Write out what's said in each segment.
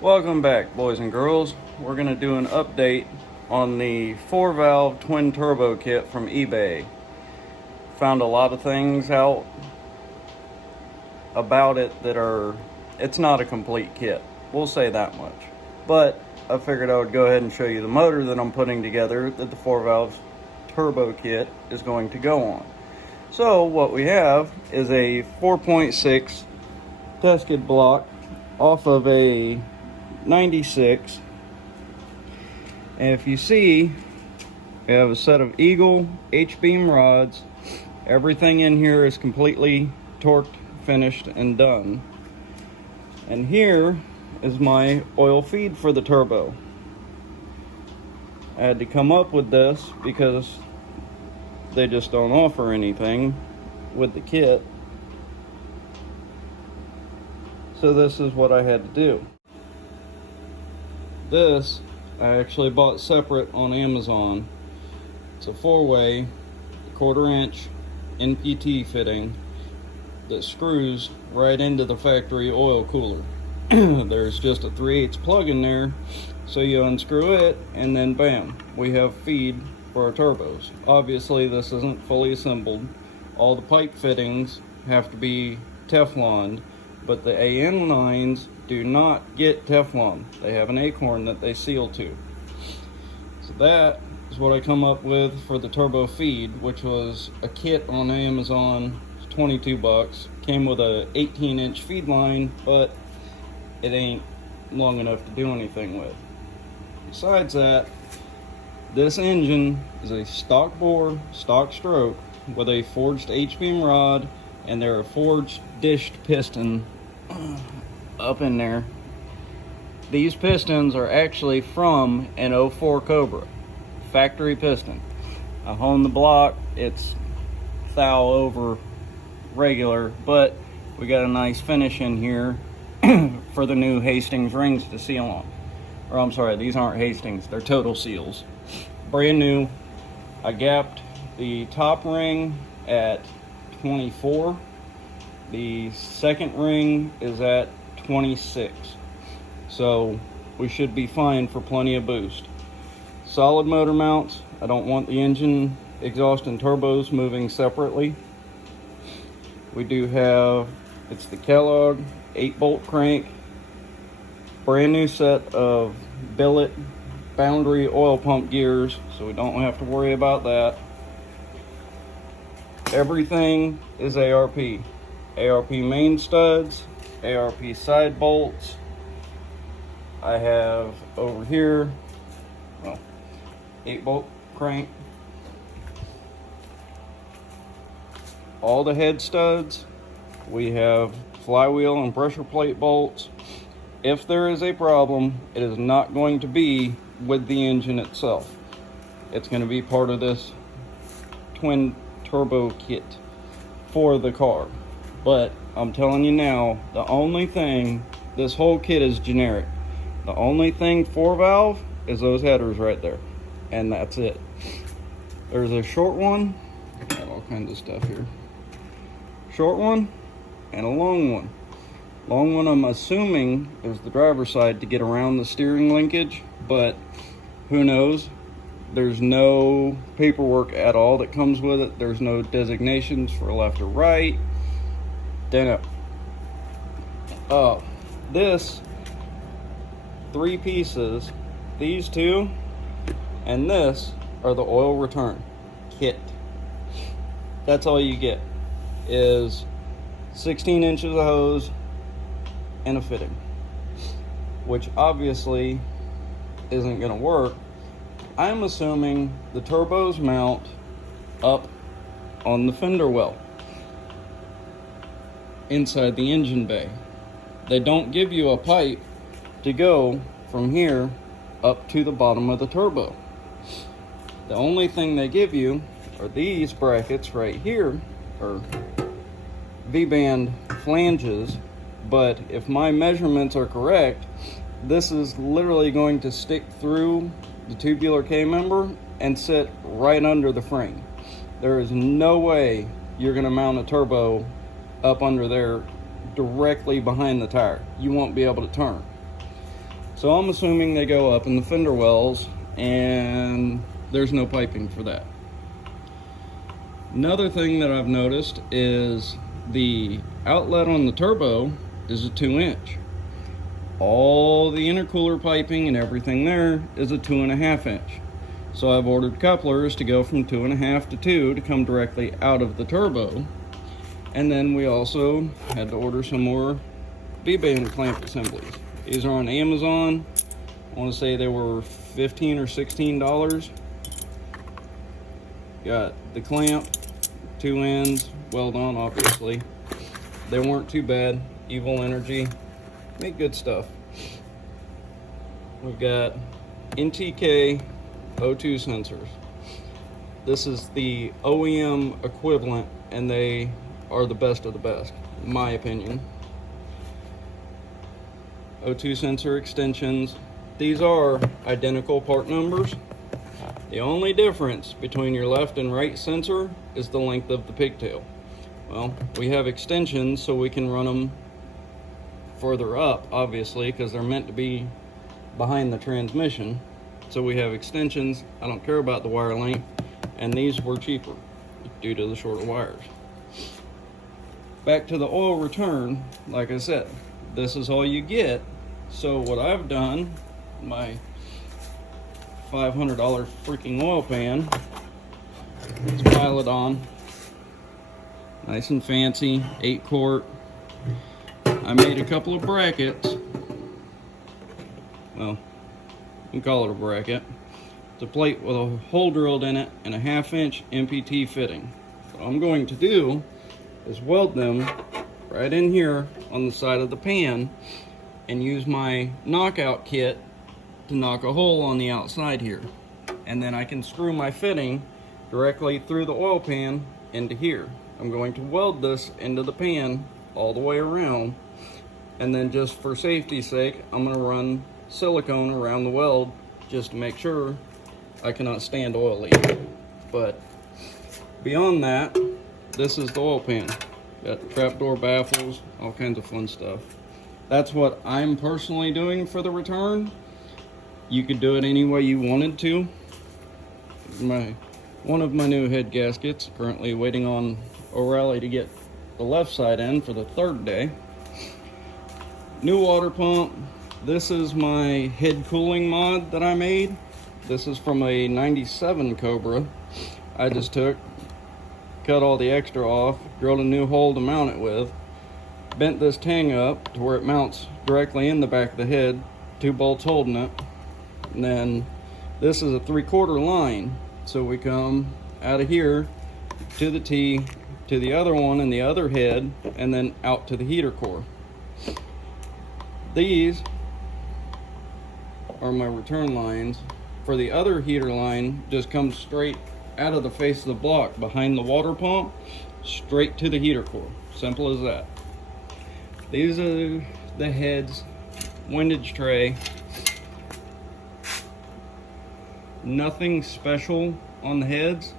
Welcome back, boys and girls. We're going to do an update on the 4-valve twin turbo kit from eBay. Found a lot of things out about it that it's not a complete kit. We'll say that much. But I figured I would go ahead and show you the motor that I'm putting together that the 4-valve turbo kit is going to go on. So what we have is a 4.6 test kit block off of a 96, and if you see, we have a set of Eagle H-beam rods. Everything in here is completely torqued, finished, and done. And here is my oil feed for the turbo. I had to come up with this because they just don't offer anything with the kit. So this is what I had to do. This I actually bought separate on Amazon. It's a 4-way, 1/4 inch NPT fitting that screws right into the factory oil cooler. There's just a 3/8 plug in there, so you unscrew it and then bam, we have feed for our turbos. Obviously this isn't fully assembled. All the pipe fittings have to be Tefloned, but the AN lines do not get Teflon. They have an acorn that they seal to. So that is what I come up with for the turbo feed, which was a kit on Amazon. It's 22 bucks. Came with a 18-inch feed line, but it ain't long enough to do anything with. Besides that, this engine is a stock bore, stock stroke with a forged H-beam rod, and there are forged dished piston up in there. These pistons are actually from an 04 Cobra factory piston. I honed the block. It's thou over regular, but we got a nice finish in here for the new Hastings rings to seal on. Or I'm sorry, these aren't Hastings, they're Total Seals. Brand new. I gapped the top ring at 24. The second ring is at 26. So we should be fine for plenty of boost. Solid motor mounts. I don't want the engine, exhaust, and turbos moving separately. We do have, it's the Kellogg 8-bolt crank. Brand new set of billet boundary oil pump gears, so we don't have to worry about that. Everything is ARP. ARP main studs, ARP side bolts. I have over here, well, 8-bolt crank. All the head studs. We have flywheel and pressure plate bolts. If there is a problem, it is not going to be with the engine itself. It's going to be part of this twin turbo kit for the car. But I'm telling you now, the only thing, this whole kit is generic. The only thing 4-valve is those headers right there. And that's it. There's a short one. Got all kinds of stuff here. Short one and a long one. Long one I'm assuming is the driver's side to get around the steering linkage, but who knows? There's no paperwork at all that comes with it. There's no designations for left or right. Don't know. This 3 pieces, these 2 and this are the oil return kit. That's all you get is 16 inches of hose and a fitting, which obviously isn't going to work. I'm assuming the turbos mount up on the fender well inside the engine bay. They don't give you a pipe to go from here up to the bottom of the turbo. The only thing they give you are these brackets right here, or V-band flanges, but if my measurements are correct, this is literally going to stick through the tubular K-member and sit right under the frame. There is no way you're going to mount a turbo up under there directly behind the tire. You won't be able to turn. So I'm assuming they go up in the fender wells, and there's no piping for that. Another thing that I've noticed is the outlet on the turbo is a 2-inch. All the intercooler piping and everything there is a 2.5-inch. So I've ordered couplers to go from 2.5 to 2 to come directly out of the turbo. And then we also had to order some more V-band clamp assemblies. These are on Amazon. I want to say they were $15 or $16. Got the clamp, 2 ends, weld on obviously. They weren't too bad. Evil Energy, make good stuff. We've got NTK O2 sensors. This is the OEM equivalent, and they are the best of the best, in my opinion. O2 sensor extensions. These are identical part numbers. The only difference between your left and right sensor is the length of the pigtail. Well, we have extensions so we can run them further up, obviously, because they're meant to be behind the transmission. So we have extensions. I don't care about the wire length, and these were cheaper due to the shorter wires. Back to the oil return, like I said, this is all you get. So what I've done, my $500 freaking oil pan, let's pile it on. Nice and fancy, 8-quart. I made a couple of brackets. Well, you can call it a bracket. It's a plate with a hole drilled in it and a 1/2-inch MPT fitting. What I'm going to do is weld them right in here on the side of the pan and use my knockout kit to knock a hole on the outside here. And then I can screw my fitting directly through the oil pan into here. I'm going to weld this into the pan all the way around, and then just for safety's sake, I'm going to run silicone around the weld just to make sure I cannot stand oil leak. But beyond that, this is the oil pan. Got the trapdoor baffles, all kinds of fun stuff. That's what I'm personally doing for the return. You could do it any way you wanted to. One of my new head gaskets, currently waiting on O'Reilly to get the left side in for the 3rd day. New water pump. This is my head cooling mod that I made. This is from a 97 Cobra. I just cut all the extra off, drilled a new hole to mount it with, bent this tang up to where it mounts directly in the back of the head, 2 bolts holding it. And then this is a 3/4 line, so we come out of here to the T, to the other one and the other head, and then out to the heater core. These are my return lines. For the other heater line, just comes straight out of the face of the block behind the water pump, straight to the heater core. Simple as that. These are the heads, windage tray. Nothing special on the heads.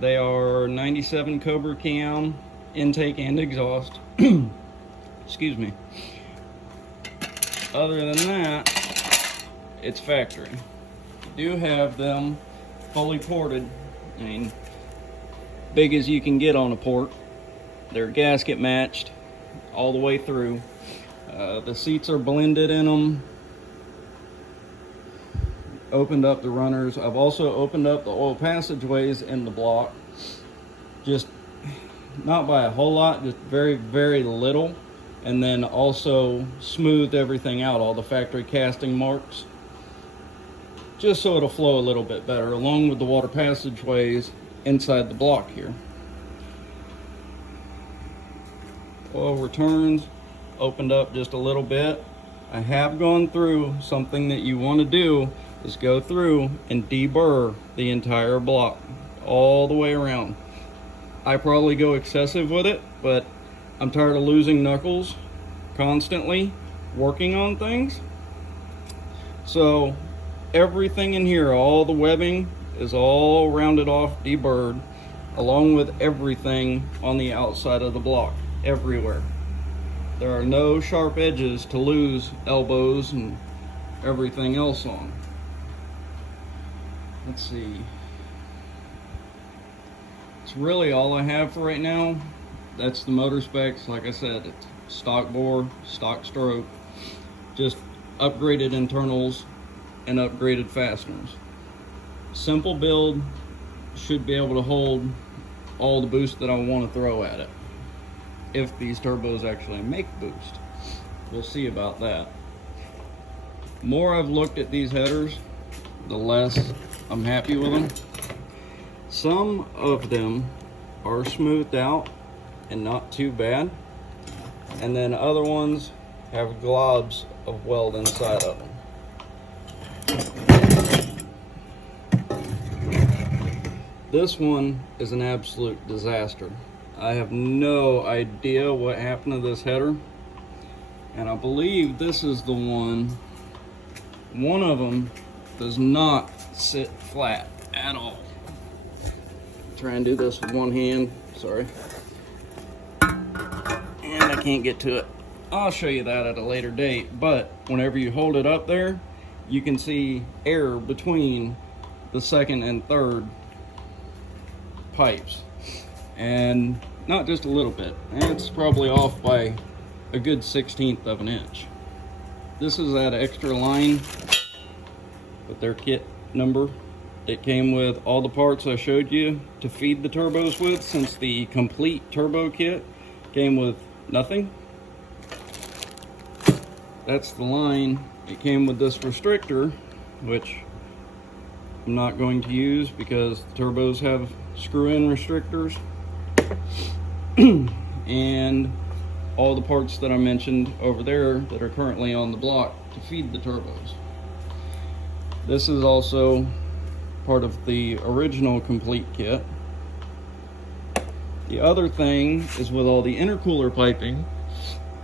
They are 97 Cobra cam, intake and exhaust. Excuse me. Other than that, it's factory. You do have them fully ported. I mean, big as you can get on a port. They're gasket matched all the way through. The seats are blended in them. Opened up the runners. I've also opened up the oil passageways in the block. Just not by a whole lot, just very, very little. And then also smoothed everything out, all the factory casting marks, just so it'll flow a little bit better, along with the water passageways inside the block here. Oil returns opened up just a little bit. I have gone through, something that you want to do is go through and deburr the entire block all the way around. I probably go excessive with it, but I'm tired of losing knuckles constantly working on things. So everything in here, all the webbing is all rounded off, deburred, along with everything on the outside of the block, everywhere. There are no sharp edges to lose elbows and everything else on. Let's see. It's really all I have for right now. That's the motor specs. Like I said, it's stock bore, stock stroke, just upgraded internals and upgraded fasteners. Simple build, should be able to hold all the boost that I want to throw at it. If these turbos actually make boost. We'll see about that. The more I've looked at these headers, the less I'm happy with them. Some of them are smoothed out and not too bad. And then other ones have globs of weld inside of them. This one is an absolute disaster. I have no idea what happened to this header. And I believe this is the one of them does not sit flat at all. Try and do this with one hand, sorry. And I can't get to it. I'll show you that at a later date, but whenever you hold it up there, you can see air between the second and third pipes. And not just a little bit, it's probably off by a good 1/16 of an inch. This is that extra line with their kit number. It came with all the parts I showed you to feed the turbos with, since the complete turbo kit came with nothing. That's the line. It came with this restrictor, which I'm not going to use because the turbos have screw-in restrictors. And all the parts that I mentioned over there that are currently on the block to feed the turbos. This is also part of the original complete kit. The other thing is with all the intercooler piping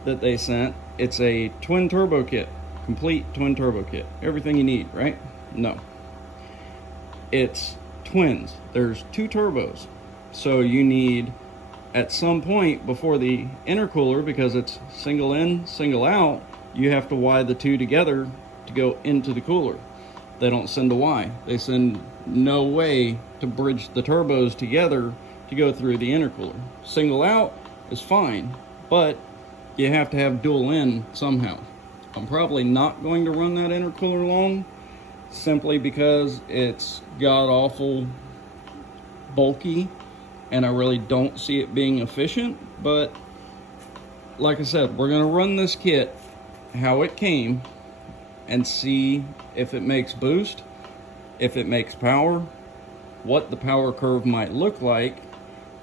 that they sent, it's a twin turbo kit, complete twin turbo kit. Everything you need, right? No. It's twins. There's two turbos. So you need, at some point before the intercooler, because it's single in, single out, you have to wire the two together to go into the cooler. They don't send a Y. They send no way to bridge the turbos together to go through the intercooler. Single out is fine, but you have to have dual in somehow. I'm probably not going to run that intercooler long, simply because it's god-awful bulky and I really don't see it being efficient. But like I said, we're going to run this kit how it came and see if it makes boost, if it makes power, what the power curve might look like,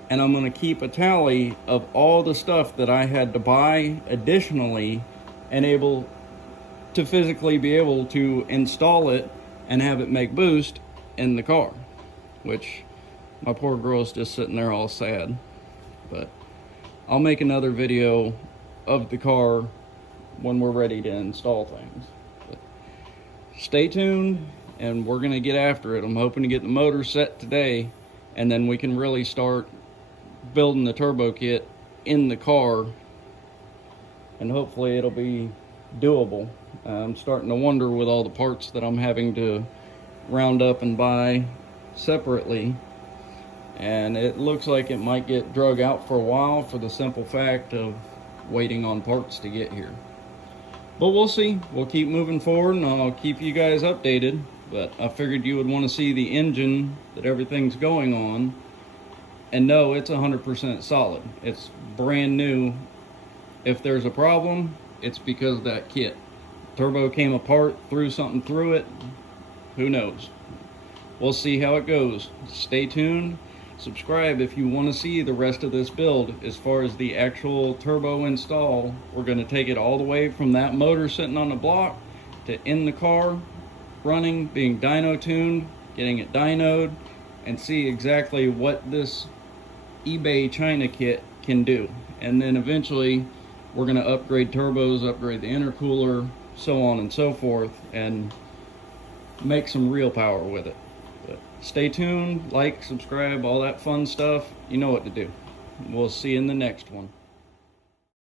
and I'm going to keep a tally of all the stuff that I had to buy additionally and able to physically be able to install it and have it make boost in the car, which my poor girl's just sitting there all sad. But I'll make another video of the car when we're ready to install things. But stay tuned and we're gonna get after it. I'm hoping to get the motor set today, and then we can really start building the turbo kit in the car, and hopefully it'll be doable. I'm starting to wonder with all the parts that I'm having to round up and buy separately, and it looks like it might get drug out for a while for the simple fact of waiting on parts to get here. But we'll see. We'll keep moving forward and I'll keep you guys updated. But I figured you would want to see the engine that everything's going on, and no, it's 100% solid. It's brand new. If there's a problem, it's because of that kit. Turbo came apart, threw something through it. Who knows? We'll see how it goes. Stay tuned. Subscribe if you want to see the rest of this build. As far as the actual turbo install, we're going to take it all the way from that motor sitting on the block to in the car, running, being dyno tuned, getting it dynoed, and see exactly what this eBay China kit can do. And then eventually we're going to upgrade turbos, upgrade the intercooler, so on and so forth, and make some real power with it. But stay tuned, like, subscribe, all that fun stuff. You know what to do. We'll see you in the next one.